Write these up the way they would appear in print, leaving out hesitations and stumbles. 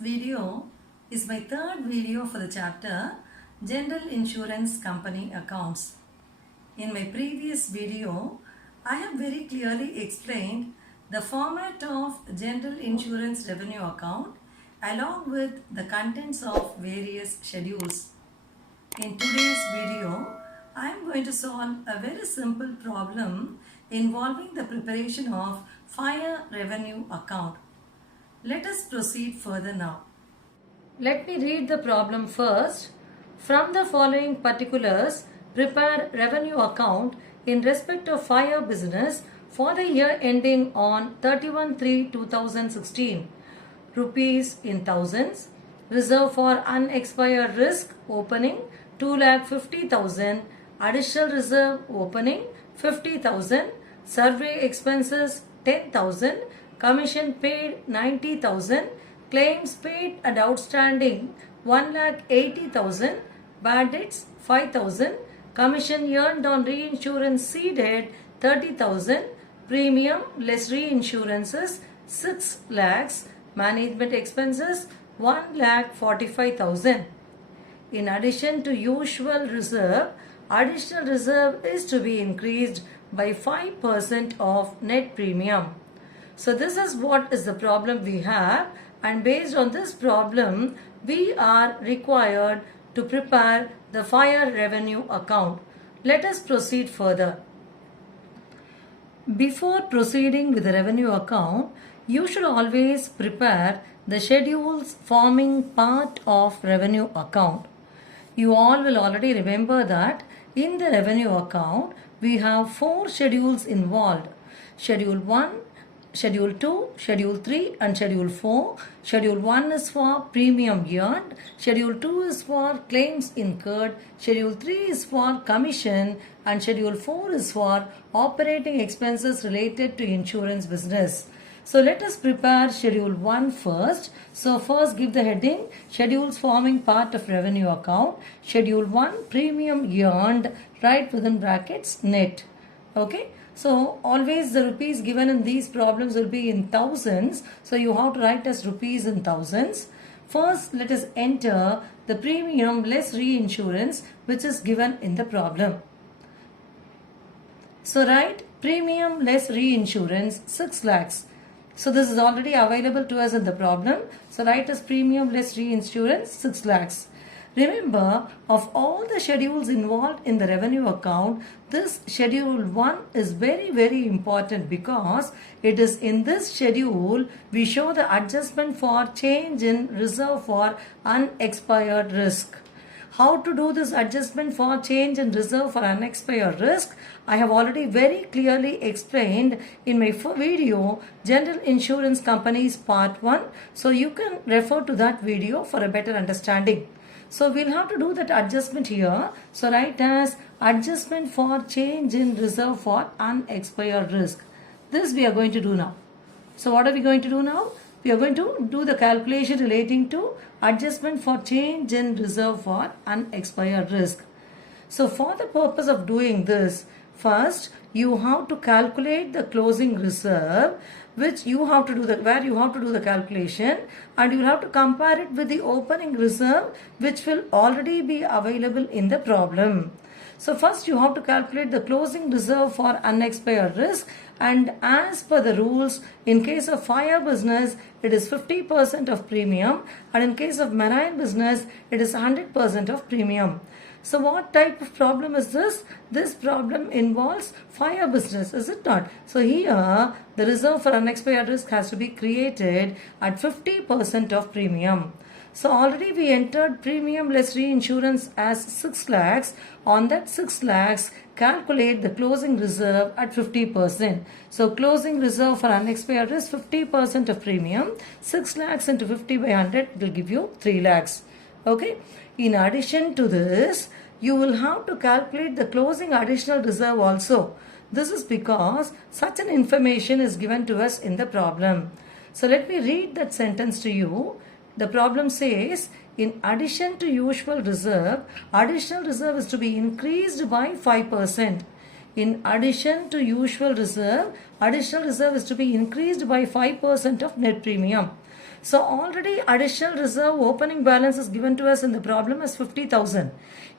video is my third video for the chapter General Insurance Company Accounts. In my previous video, I have very clearly explained the format of General Insurance Revenue Account along with the contents of various schedules. In today's video, I am going to solve a very simple problem involving the preparation of Fire Revenue Account. Let us proceed further now. Let me read the problem first. From the following particulars, prepare revenue account in respect of fire business for the year ending on 31/3/2016. Rupees in thousands. Reserve for unexpired risk opening 2,50,000. Additional reserve opening 50,000. Survey expenses 10,000. Commission paid 90,000. Claims paid and outstanding 1,80,000. Bad debts 5,000. Commission earned on reinsurance ceded 30,000. Premium less reinsurances 6 lakhs. Management expenses 1,45,000. In addition to usual reserve, additional reserve is to be increased by 5% of net premium. So this is what is the problem we have, and based on this problem we are required to prepare the fire revenue account. Let us proceed further. Before proceeding with the revenue account, you should always prepare the schedules forming part of revenue account. You all will already remember that in the revenue account we have 4 schedules involved. Schedule 1, Schedule 2, Schedule 3 and Schedule 4. Schedule 1 is for premium earned. Schedule 2 is for claims incurred. Schedule 3 is for commission. And Schedule 4 is for operating expenses related to insurance business. So let us prepare Schedule 1 first. So first give the heading Schedules forming part of revenue account. Schedule 1 premium earned, write within brackets net. Okay. So always the rupees given in these problems will be in thousands. So you have to write as rupees in thousands. First let us enter the premium less reinsurance which is given in the problem. So write premium less reinsurance 6 lakhs. So this is already available to us in the problem. So write as premium less reinsurance 6 lakhs. Remember, of all the schedules involved in the revenue account, this schedule 1 is very important because it is in this schedule we show the adjustment for change in reserve for unexpired risk. How to do this adjustment for change in reserve for unexpired risk? I have already very clearly explained in my video General Insurance Companies Part 1. So you can refer to that video for a better understanding. So we'll have to do that adjustment here. So write as adjustment for change in reserve for unexpired risk. This we are going to do now. So what are we going to do now? We are going to do the calculation relating to adjustment for change in reserve for unexpired risk. So for the purpose of doing this, first you have to calculate the closing reserve, which you have to do where you have to do the calculation, and you will have to compare it with the opening reserve which will already be available in the problem. So first you have to calculate the closing reserve for unexpired risk, and as per the rules, in case of fire business it is 50% of premium, and in case of marine business it is 100% of premium. So what type of problem is this? This problem involves fire business, is it not? So here the reserve for unexpired risk has to be created at 50% of premium. So already we entered premium less reinsurance as 6 lakhs. On that 6 lakhs, calculate the closing reserve at 50%. So closing reserve for unexpired risk 50% of premium. 6 lakhs into 50 by 100 will give you 3 lakhs. Okay. In addition to this, you will have to calculate the closing additional reserve also. This is because such an information is given to us in the problem. So let me read that sentence to you. The problem says, in addition to usual reserve, additional reserve is to be increased by 5%. In addition to usual reserve, additional reserve is to be increased by 5% of net premium. So already additional reserve opening balance is given to us in the problem as 50,000.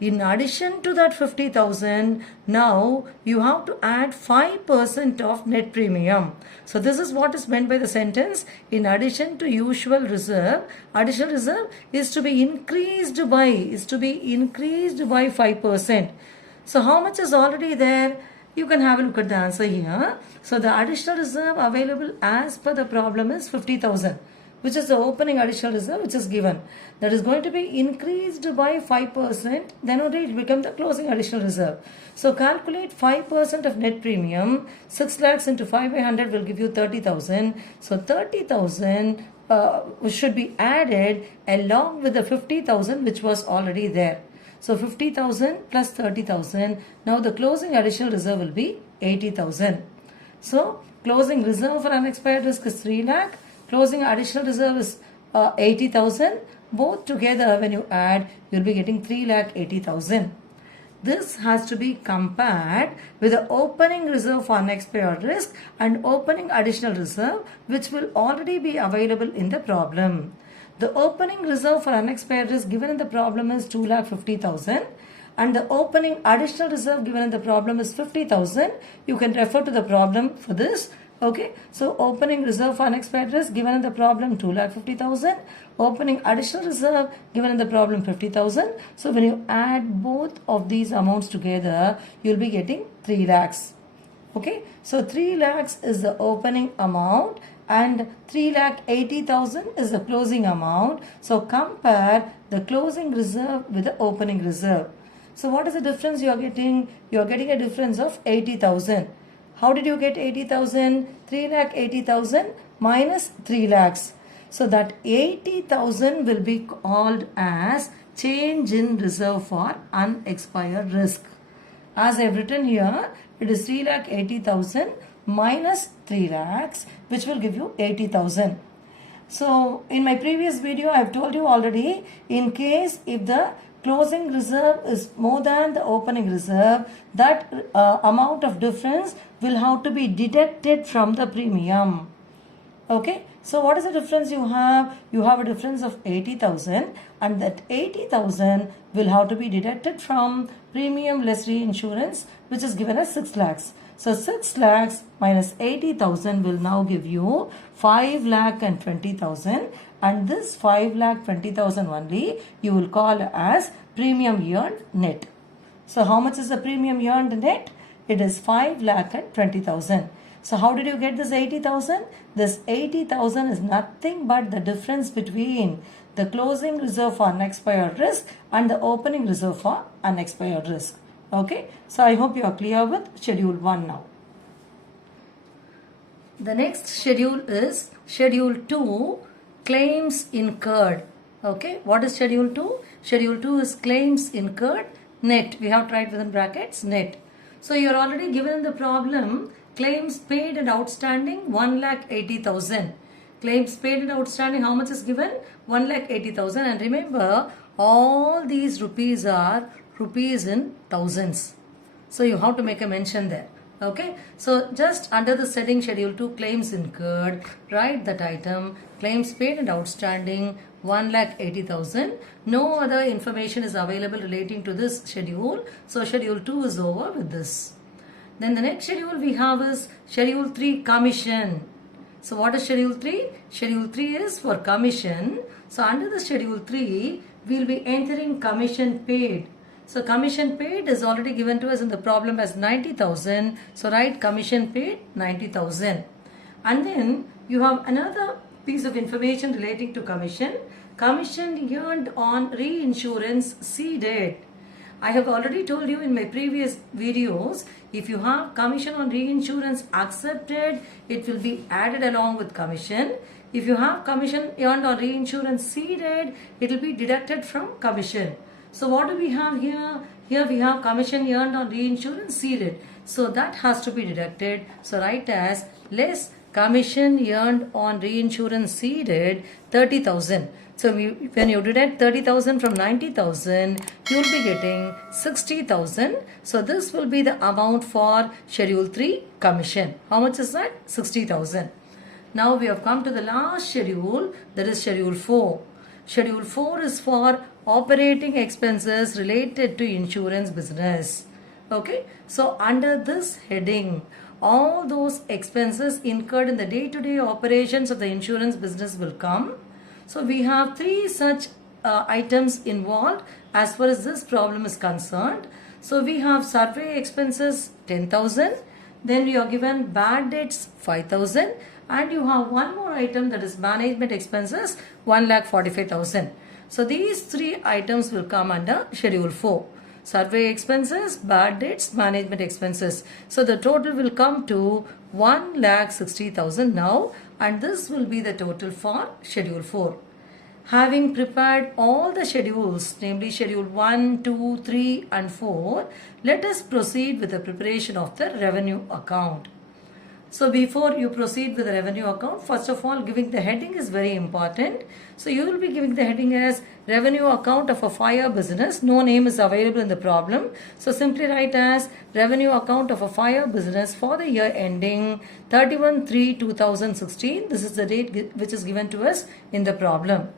In addition to that 50,000, now you have to add 5% of net premium. So this is what is meant by the sentence, in addition to usual reserve, additional reserve is to be increased by 5%. So how much is already there? You can have a look at the answer here. So the additional reserve available as per the problem is 50,000, which is the opening additional reserve which is given. That is going to be increased by 5%, then only it becomes the closing additional reserve. So calculate 5% of net premium. 6 lakhs into 5 by 100 will give you 30,000. So 30,000 should be added along with the 50,000 which was already there. So 50,000 plus 30,000. Now the closing additional reserve will be 80,000. So closing reserve for unexpired risk is 3 lakh. Closing additional reserve is 80,000. Both together when you add, you'll be getting 3,80,000. This has to be compared with the opening reserve for unexpired risk and opening additional reserve which will already be available in the problem. The opening reserve for unexpired risk given in the problem is 2,50,000 and the opening additional reserve given in the problem is 50,000. You can refer to the problem for this. Okay, so opening reserve for unexpired risk given in the problem 2,50,000, opening additional reserve given in the problem 50,000. So when you add both of these amounts together, you'll be getting 3 lakhs. Okay, so 3 lakhs is the opening amount and 3,80,000 is the closing amount. So compare the closing reserve with the opening reserve. So what is the difference you are getting? You are getting a difference of 80,000. How did you get 80,000? 3,80,000 minus 3 lakhs. So that 80,000 will be called as change in reserve for unexpired risk. As I have written here, it is 3,80,000 minus 3 lakhs, which will give you 80,000. So in my previous video, I have told you already, in case if the closing reserve is more than the opening reserve, that amount of difference will have to be deducted from the premium. Okay, so what is the difference you have? You have a difference of 80,000 and that 80,000 will have to be deducted from premium less reinsurance, which is given as 6 lakhs. So 6 lakhs minus 80,000 will now give you 5,20,000 and this 5,20,000 only you will call as premium earned net. So how much is the premium earned net? It is 5,20,000. So how did you get this 80,000? This 80,000 is nothing but the difference between the closing reserve for unexpired risk and the opening reserve for unexpired risk. Okay, so I hope you are clear with schedule 1 now. The next schedule is schedule 2, claims incurred. Okay, what is schedule 2? Schedule 2 is claims incurred net. We have tried within brackets net. So you are already given in the problem claims paid and outstanding 1,80,000. Claims paid and outstanding, how much is given? 1,80,000. And remember, all these rupees are rupees in thousands. So you have to make a mention there. Okay, so just under the setting schedule 2 claims incurred, write that item claims paid and outstanding 1,80,000. No other information is available relating to this schedule. So schedule 2 is over with this. Then the next schedule we have is schedule 3 commission. So what is schedule 3? Schedule 3 is for commission. So under the schedule 3 we will be entering commission paid. So commission paid is already given to us in the problem as 90,000. So write commission paid 90,000. And then you have another piece of information relating to commission. Commission earned on reinsurance ceded. I have already told you in my previous videos, if you have commission on reinsurance accepted, it will be added along with commission. If you have commission earned on reinsurance ceded, it will be deducted from commission. So what do we have here? Here we have commission earned on reinsurance ceded. So that has to be deducted. So write as less commission earned on reinsurance ceded 30,000. So when you deduct 30,000 from 90,000, you will be getting 60,000. So this will be the amount for schedule 3 commission. How much is that? 60,000. Now we have come to the last schedule, that is Schedule 4. Schedule 4 is for operating expenses related to insurance business. Okay, so under this heading, all those expenses incurred in the day-to-day operations of the insurance business will come. So we have three such items involved as far as this problem is concerned. So we have survey expenses 10,000, then we are given bad debts 5,000, and you have one more item, that is management expenses 1,45,000. So these three items will come under Schedule 4. Survey expenses, bad debts, management expenses. So the total will come to 1,60,000 now, and this will be the total for Schedule 4. Having prepared all the schedules, namely Schedule 1, 2, 3 and 4, let us proceed with the preparation of the revenue account. So before you proceed with the revenue account, first of all, giving the heading is very important. So you will be giving the heading as revenue account of a fire business. No name is available in the problem. So simply write as revenue account of a fire business for the year ending 31/3/2016. This is the date which is given to us in the problem.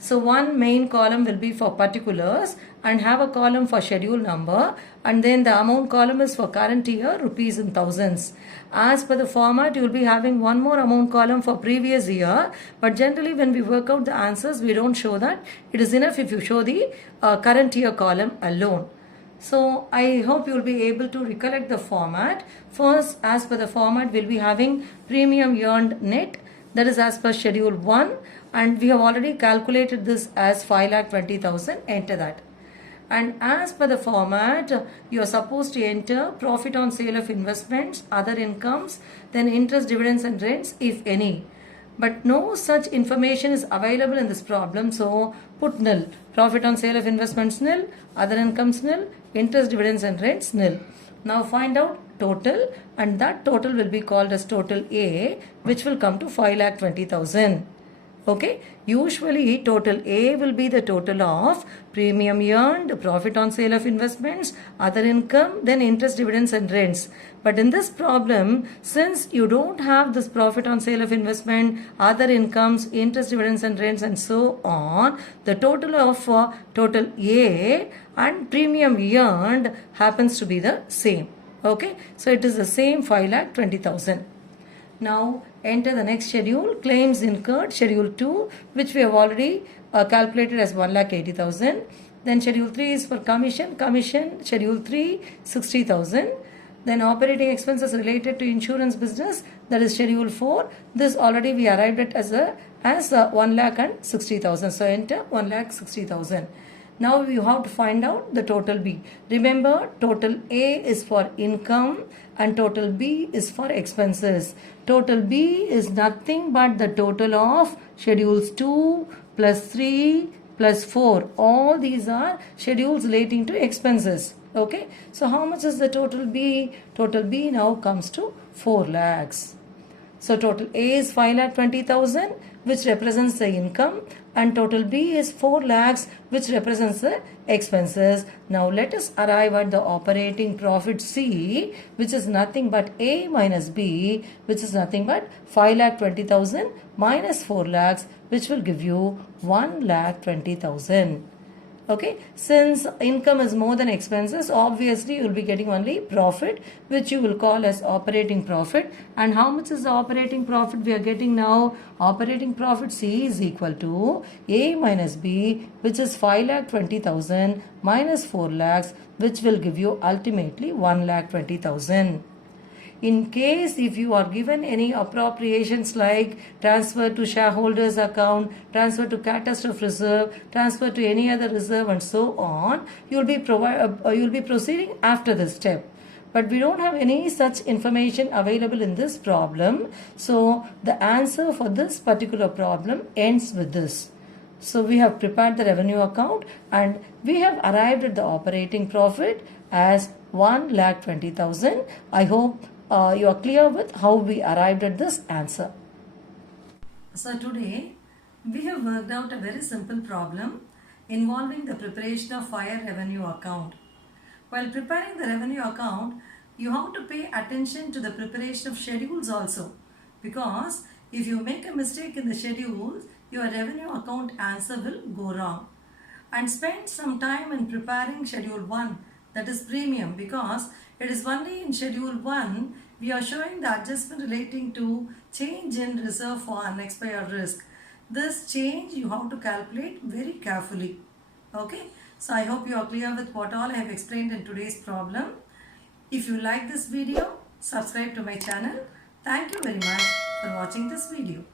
So one main column will be for particulars and have a column for schedule number, and then the amount column is for current year, rupees in thousands. As per the format, you will be having one more amount column for previous year, but generally when we work out the answers, we don't show that. It is enough if you show the current year column alone. So I hope you will be able to recollect the format. First, as per the format, we will be having premium earned net, that is as per Schedule 1, and we have already calculated this as 5,20,000. Enter that. And as per the format, you are supposed to enter profit on sale of investments, other incomes, then interest, dividends and rents if any. But no such information is available in this problem, so put nil. Profit on sale of investments nil, other incomes nil, interest, dividends and rents nil. Now find out total, and that total will be called as total A, which will come to 5,20,000. Okay, usually total A will be the total of premium earned, profit on sale of investments, other income, then interest, dividends and rents. But in this problem, since you don't have this profit on sale of investment, other incomes, interest, dividends and rents and so on, the total of total A and premium earned happens to be the same. Okay, so it is the same 5,20,000. Now enter the next schedule, claims incurred, Schedule 2, which we have already calculated as 1,80,000. Then Schedule 3 is for commission, Schedule 3, 60,000. Then operating expenses related to insurance business, that is Schedule 4. This already we arrived at as 1,60,000. So enter 1,60,000. Now you have to find out the total B. Remember, total A is for income and total B is for expenses. Total B is nothing but the total of Schedules 2 plus 3 plus 4. All these are schedules relating to expenses. Okay. So how much is the total B? Total B now comes to 4 lakhs. So total A is 5,20,000, which represents the income, and total B is 4 lakhs, which represents the expenses. Now let us arrive at the operating profit C, which is nothing but A minus B, which is nothing but 5,20,000 minus 4 lakhs, which will give you 1,20,000. Okay, since income is more than expenses, obviously you will be getting only profit, which you will call as operating profit. And how much is the operating profit we are getting now? Operating profit C is equal to A minus B, which is 5,20,000 minus 4 lakhs, which will give you ultimately 1,20,000. In case if you are given any appropriations like transfer to shareholders account, transfer to catastrophe reserve, transfer to any other reserve and so on, you will be proceeding after this step. But we don't have any such information available in this problem. So the answer for this particular problem ends with this. So we have prepared the revenue account and we have arrived at the operating profit as 1,20,000. I hope you are clear with how we arrived at this answer. So today we have worked out a very simple problem involving the preparation of fire revenue account. While preparing the revenue account, you have to pay attention to the preparation of schedules also, because If you make a mistake in the schedules, your revenue account answer will go wrong. And spend some time in preparing schedule 1, that is premium, because it is only in schedule 1 we are showing the adjustment relating to change in reserve for unexpired risk. This change you have to calculate very carefully. Okay, so I hope you are clear with what all I have explained in today's problem. If you like this video, subscribe to my channel. Thank you very much for watching this video.